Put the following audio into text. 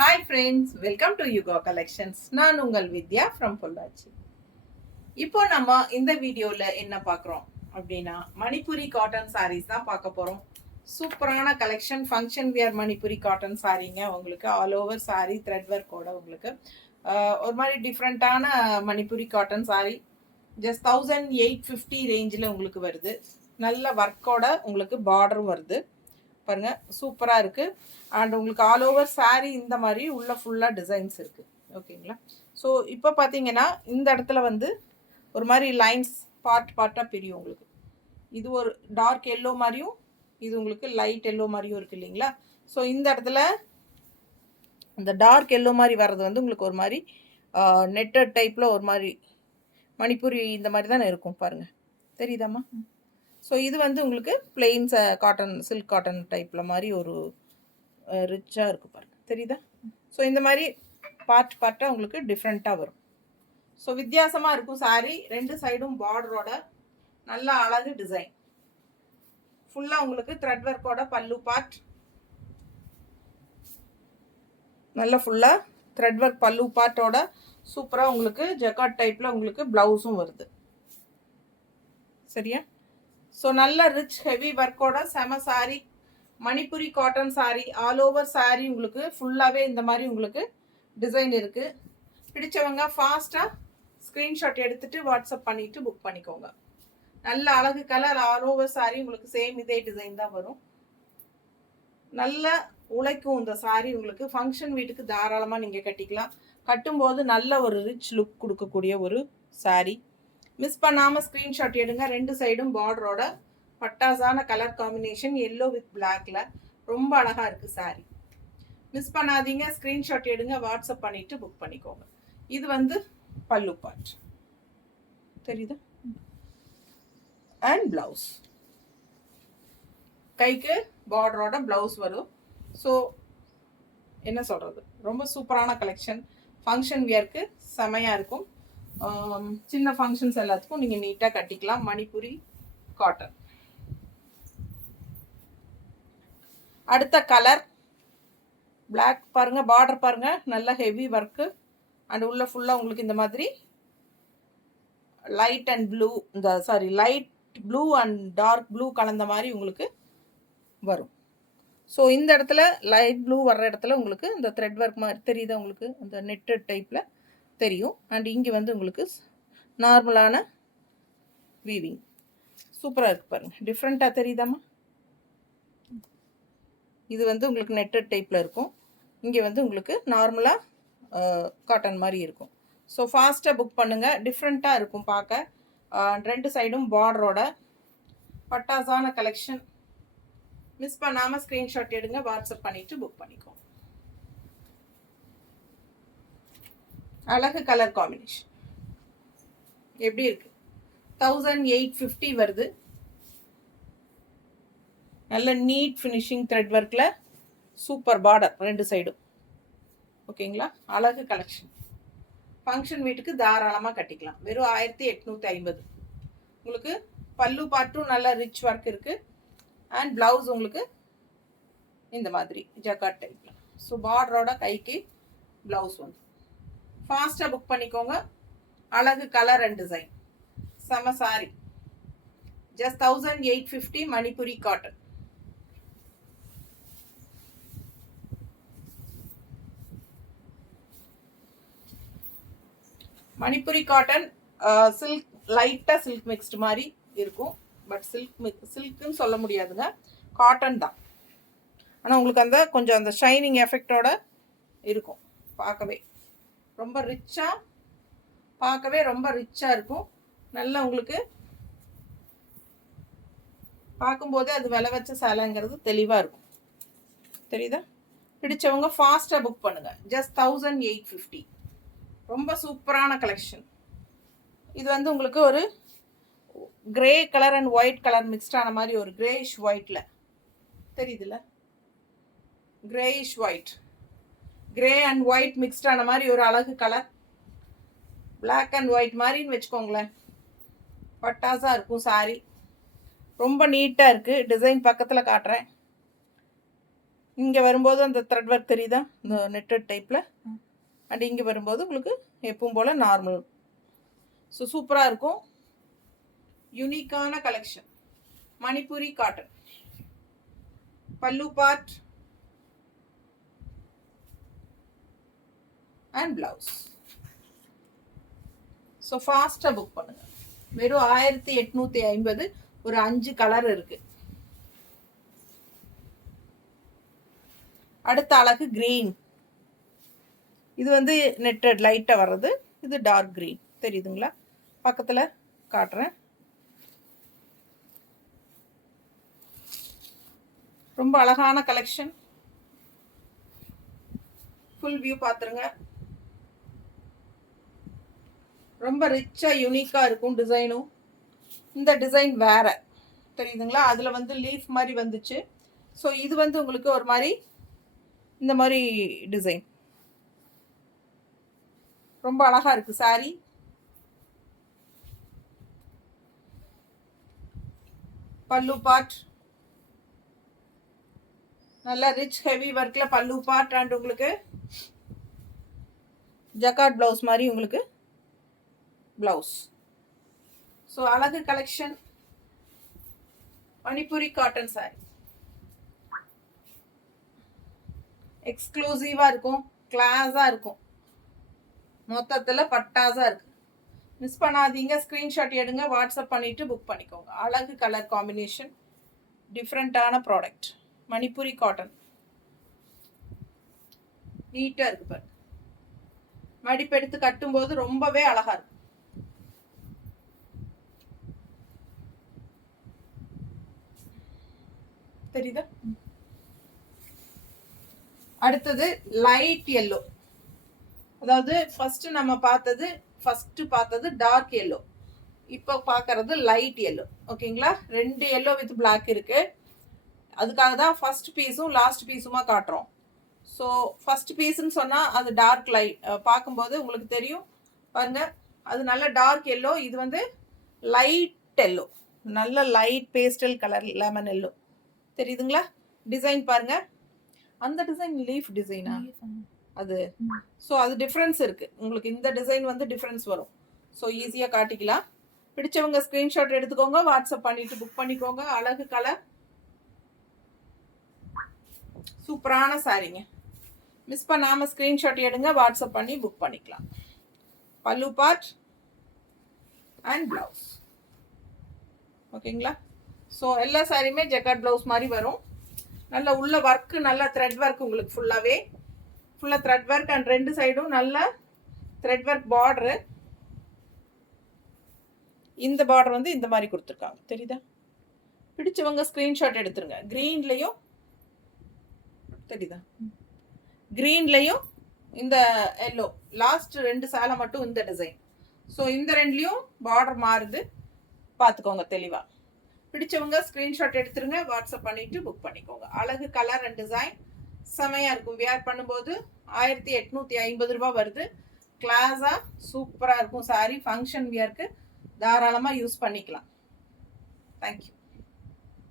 Hi friends, welcome to Yugo collections. நான் உங்கள் வித்யா from Pollachi. இப்போ நம்ம இந்த வீடியோவில் என்ன பார்க்குறோம் அப்படின்னா, மணிப்புரி காட்டன் சாரீஸ் தான் பார்க்க போகிறோம். சூப்பரான collection, function wear Manipuri cotton சாரீங்க. உங்களுக்கு ஆல் ஓவர் சாரீ த்ரெட் ஒர்க்கோட உங்களுக்கு ஒரு மாதிரி டிஃப்ரெண்ட்டான மணிப்புரி காட்டன் சாரீ. ஜஸ்ட் 1850 ரேஞ்சில் உங்களுக்கு வருது. நல்ல ஒர்க்கோட உங்களுக்கு பார்டரும் வருது. பாருங்க, சூப்பராக இருக்குது. அண்ட் உங்களுக்கு ஆல் ஓவர் சாரீ இந்த மாதிரி உள்ள ஃபுல்லாக டிசைன்ஸ் இருக்குது. ஓகேங்களா? ஸோ இப்போ பார்த்தீங்கன்னா இந்த இடத்துல வந்து ஒரு மாதிரி லைன்ஸ் பார்ட்டாக பிரியும் உங்களுக்கு. இது ஒரு டார்க் எல்லோ மாதிரியும், இது உங்களுக்கு லைட் எல்லோ மாதிரியும் இருக்குது இல்லைங்களா? ஸோ இந்த இடத்துல இந்த டார்க் எல்லோ மாதிரி வர்றது வந்து உங்களுக்கு ஒரு மாதிரி நெட்டட் டைப்பில் ஒரு மாதிரி மணிப்புரி இந்த மாதிரி தானே இருக்கும். பாருங்கள், தெரியுதாம்மா? ஸோ இது வந்து உங்களுக்கு பிளெயின்ஸ் காட்டன், சில்க் காட்டன் டைப்பில் மாதிரி ஒரு ரிச்சாக இருக்குது. பாருங்கள், தெரியுதா? ஸோ இந்த மாதிரி பார்ட்டாக உங்களுக்கு டிஃப்ரெண்ட்டாக வரும். ஸோ வித்தியாசமாக இருக்கும் சாரீ. ரெண்டு சைடும் பார்டரோட நல்ல அழகு டிசைன். ஃபுல்லாக உங்களுக்கு த்ரெட் ஒர்க்கோட பல்லு பார்ட், நல்ல ஃபுல்லாக த்ரெட் ஒர்க் பல்லு பார்ட்டோட சூப்பராக உங்களுக்கு ஜக்காட் டைப்பில் உங்களுக்கு ப்ளவுஸும் வருது. சரியா? ஸோ நல்ல ரிச் ஹெவி ஒர்க்கோட செம sari, Manipuri cotton sari. All over sari உங்களுக்கு ஃபுல்லாகவே இந்த மாதிரி உங்களுக்கு டிசைன் இருக்குது. பிடிச்சவங்க ஃபாஸ்ட்டாக ஸ்க்ரீன்ஷாட் எடுத்துகிட்டு வாட்ஸ்அப் பண்ணிவிட்டு புக் பண்ணிக்கோங்க. நல்ல அழகு கலர், ஆல் ஓவர் சாரீ உங்களுக்கு சேம் இதே டிசைன் தான் வரும். நல்ல உழைக்கும் இந்த சாரீ. உங்களுக்கு ஃபங்க்ஷன் வீட்டுக்கு தாராளமாக நீங்கள் கட்டிக்கலாம். கட்டும்போது நல்ல ஒரு ரிச் லுக் கொடுக்கக்கூடிய ஒரு சாரீ. மிஸ் பண்ணாமல் ஸ்க்ரீன்ஷாட் எடுங்க. ரெண்டு சைடும் பார்டரோட பட்டாசான கலர் காம்பினேஷன், எல்லோ வித் பிளாக்ல ரொம்ப அழகாக இருக்குது சாரீ. மிஸ் பண்ணாதீங்க, ஸ்க்ரீன்ஷாட் எடுங்க, வாட்ஸ்அப் பண்ணிவிட்டு புக் பண்ணிக்கோங்க. இது வந்து பல்லு பார்ட், தெரியுதா? அண்ட் ப்ளவுஸ், கைக்கு பார்டரோட ப்ளவுஸ் வரும். ஸோ என்ன சொல்கிறது, ரொம்ப சூப்பரான கலெக்ஷன். ஃபங்க்ஷன் வியருக்கு செமையாக இருக்கும். சின்ன ஃபங்க்ஷன்ஸ் எல்லாத்துக்கும் நீங்கள் நீட்டாக கட்டிக்கலாம். மணிப்புரி காட்டன். அடுத்த கலர் பிளாக். பாருங்கள், பார்டர் பாருங்கள், நல்ல ஹெவி ஒர்க்கு. அண்ட் உள்ள ஃபுல்லாக உங்களுக்கு இந்த மாதிரி light and blue, light blue and dark blue கலந்த மாதிரி உங்களுக்கு வரும். ஸோ இந்த இடத்துல லைட் ப்ளூ வர்ற இடத்துல உங்களுக்கு இந்த த்ரெட் ஒர்க் மாதிரி தெரியுது, உங்களுக்கு அந்த நெட்டட் டைப்பில் தெரியும். அண்ட் இங்கே வந்து உங்களுக்கு நார்மலான வீவிங் சூப்பராக இருக்குது. பாருங்கள், டிஃப்ரெண்ட்டாக தெரியுதாம்மா? இது வந்து உங்களுக்கு நெட்டட் டைப்பில் இருக்கும். இங்கே வந்து உங்களுக்கு நார்மலாக காட்டன் மாதிரி இருக்கும். ஸோ ஃபாஸ்ட்டாக புக் பண்ணுங்கள். டிஃப்ரெண்ட்டாக இருக்கும் பார்க்க. ரெண்டு சைடும் பார்டரோட பட்டாசான கலெக்ஷன். மிஸ் பண்ணாமல் ஸ்க்ரீன்ஷாட் எடுங்க, வாட்ஸ்அப் பண்ணிவிட்டு புக் பண்ணிக்கோங்க. அழகு கலர் காம்பினேஷன் எப்படி இருக்கு? 1850 வருது. நல்ல நீட் ஃபினிஷிங் த்ரெட் ஒர்க்கில் சூப்பர் பார்டர் ரெண்டு சைடும். ஓகேங்களா? அழகு கலெக்ஷன். ஃபங்க்ஷன் வீட்டுக்கு தாராளமாக கட்டிக்கலாம். வெறும் 1850. உங்களுக்கு பல்லு பார்ட்டும் நல்ல ரிச் ஒர்க் இருக்குது. அண்ட் ப்ளவுஸ் உங்களுக்கு இந்த மாதிரி ஜக்காட் டைப்பில். ஸோ பார்டரோட கைக்கு ப்ளவுஸ் வந்து ஃபாஸ்ட்டாக புக் பண்ணிக்கோங்க. அழகு கலர் அண்ட் டிசைன், செம sorry. Just 1850 Manipuri cotton. Manipuri cotton silk, லைட்டாக சில்க் மிக்ஸ்டு மாதிரி இருக்கும். பட் சில்க்குன்னு சொல்ல முடியாதுங்க, காட்டன் தான். ஆனால் உங்களுக்கு அந்த கொஞ்சம் அந்த ஷைனிங் எஃபெக்டோட இருக்கும். பார்க்கவே ரொம்ப ரிச்சாக, பார்க்கவே ரொம்ப ரிச்சாக இருக்கும். நல்லா உங்களுக்கு பார்க்கும்போதே அது விலை வச்ச சேலைங்கிறது தெளிவாக இருக்கும். தெரியுதா? பிடிச்சவங்க ஃபாஸ்ட்டாக புக் பண்ணுங்கள். ஜஸ்ட் 1850. ரொம்ப சூப்பரான கலெக்ஷன். இது வந்து உங்களுக்கு ஒரு grey colour and white colour மிக்ஸ்டான மாதிரி ஒரு கிரேயிஷ் ஒயிட்டில் தெரியுதுல்ல? Greyish white, grey and white மிக்ஸ்டான மாதிரி ஒரு அழகு கலர். பிளாக் அண்ட் ஒயிட் மாதிரின்னு வச்சுக்கோங்களேன். பட்டாசாக இருக்கும் சாரி. ரொம்ப நீட்டாக இருக்குது. டிசைன் பக்கத்தில் காட்டுறேன். இங்கே வரும்போது அந்த த்ரெட் ஒர்க் தெரியுதா, இந்த நெட்டட் டைப்பில். அண்ட் இங்கே வரும்போது உங்களுக்கு எப்பவும் போல் நார்மல். ஸோ சூப்பராக இருக்கும். யூனிக்கான கலெக்ஷன் மணிப்பூரி காட்டன். பல்லு பார்ட் அண்ட் பிளவுஸ். ஸோ ஃபாஸ்ட்டாக புக் பண்ணுங்கள். வெறும் 1850. ஒரு 5 கலர் இருக்கு. அடுத்த அழகு கிரீன். இது வந்து நெட்டட் லைட்டாக வர்றது. இது டார்க் கிரீன் தெரியுதுங்களா, பக்கத்தில் காட்டுறேன். ரொம்ப அழகான கலெக்ஷன். ஃபுல் வியூ பார்த்துருங்க. ரொம்ப ரிச்சாக யூனிக்காக இருக்கும் டிசைனும். இந்த டிசைன் வேற தெரியுதுங்களா, அதில் வந்து லீஃப் மாதிரி வந்துச்சு. ஸோ இது வந்து உங்களுக்கு ஒரு மாதிரி இந்த மாதிரி டிசைன் ரொம்ப அழகாக இருக்குது சாரி. பல்லு பார்ட் நல்லா ரிச் ஹெவி ஒர்க்கில் பல்லு பார்ட். அண்ட் உங்களுக்கு ஜக்கார்ட் ப்ளவுஸ் மாதிரி உங்களுக்கு ப்ளவுஸ். ஸோ அழகு கலெக்ஷன் மணிப்பூரி காட்டன் சாரி. எக்ஸ்க்ளூசிவாக இருக்கும், கிளாஸாக இருக்கும், மொத்தத்தில் பட்டாஸாக இருக்குது. மிஸ் பண்ணாதீங்க. ஸ்க்ரீன்ஷாட் எடுங்க, வாட்ஸ்அப் பண்ணிவிட்டு புக் பண்ணிக்கோங்க. அழகு கலர் காம்பினேஷன், டிஃப்ரெண்ட்டான ப்ராடக்ட். மணிப்பூரி காட்டன் நீட்டாக இருக்குது பாருங்க. மடிப்பெடுத்து கட்டும்போது ரொம்பவே அழகாக இருக்கும். தெரியுதா? அடுத்தது லைட் எல்லோ. அதாவது ஃபர்ஸ்ட் பார்த்தது டார்க் எல்லோ, இப்போ பார்க்கறது லைட் எல்லோ. ஓகேங்களா, 2 எல்லோ வித் பிளாக் இருக்கு. அதுக்காக தான் ஃபர்ஸ்ட் பீஸும் லாஸ்ட் பீஸுமா காட்டுறோம். ஸோ ஃபர்ஸ்ட் பீஸ்ன்னு சொன்னால் அது டார்க் லைட் பார்க்கும்போது உங்களுக்கு தெரியும் பாருங்க, அது நல்ல டார்க் எல்லோ. இது வந்து லைட் எல்லோ, நல்ல light pastel colour lemon yellow. தெரியுதுங்களா? டிசைன் பாருங்க, அந்த டிசைன் லீஃப் டிசைனா அது. ஸோ அது டிஃப்ரென்ஸ் இருக்குது உங்களுக்கு. இந்த டிசைன் வந்து டிஃப்ரென்ஸ் வரும். ஸோ ஈஸியாக காட்டிக்கலாம். பிடிச்சவங்க ஸ்க்ரீன்ஷாட் எடுத்துக்கோங்க, வாட்ஸ்அப் பண்ணிட்டு புக் பண்ணிக்கோங்க. அழகு கலர், சூப்பரான சாரீங்க. மிஸ் பண்ணாமல் ஸ்க்ரீன்ஷாட் எடுங்க, வாட்ஸ்அப் பண்ணி புக் பண்ணிக்கலாம். பல்லு பார்ட் அண்ட் ப்ளவுஸ். ஓகேங்களா? ஸோ எல்லா சாரியுமே ஜக்கார்ட் ப்ளவுஸ் மாதிரி வரும். நல்ல உள்ள ஒர்க்கு, நல்ல த்ரெட் ஒர்க் உங்களுக்கு ஃபுல்லாக த்ரெட் ஒர்க். அண்ட் 2 சைடும் நல்ல த்ரெட் ஒர்க் பார்டரு. இந்த பார்டர் வந்து இந்த மாதிரி கொடுத்துருக்காங்க, தெரியுதா? பிடிச்சவங்க ஸ்க்ரீன்ஷாட் எடுத்துருங்க. க்ரீன்லேயும் தெரியுதா, க்ரீன்லேயும் இந்த எல்லோ. லாஸ்ட் 2 சேலை மட்டும் இந்த டிசைன். ஸோ இந்த 2லேயும் பார்டர் மாறுது, பார்த்துக்கோங்க தெளிவாக. பிடிச்சவங்க ஸ்க்ரீன்ஷாட் எடுத்துருங்க, வாட்ஸ்அப் பண்ணிவிட்டு புக் பண்ணிக்கோங்க. அழகு கலர் அண்ட் டிசைன் செமையாக இருக்கும். வியர் பண்ணும்போது 1850 ரூபா வருது. கிளாஸாக சூப்பராக இருக்கும் சாரி. ஃபங்க்ஷன் வியருக்கு தாராளமாக யூஸ் பண்ணிக்கலாம். தேங்க்யூ.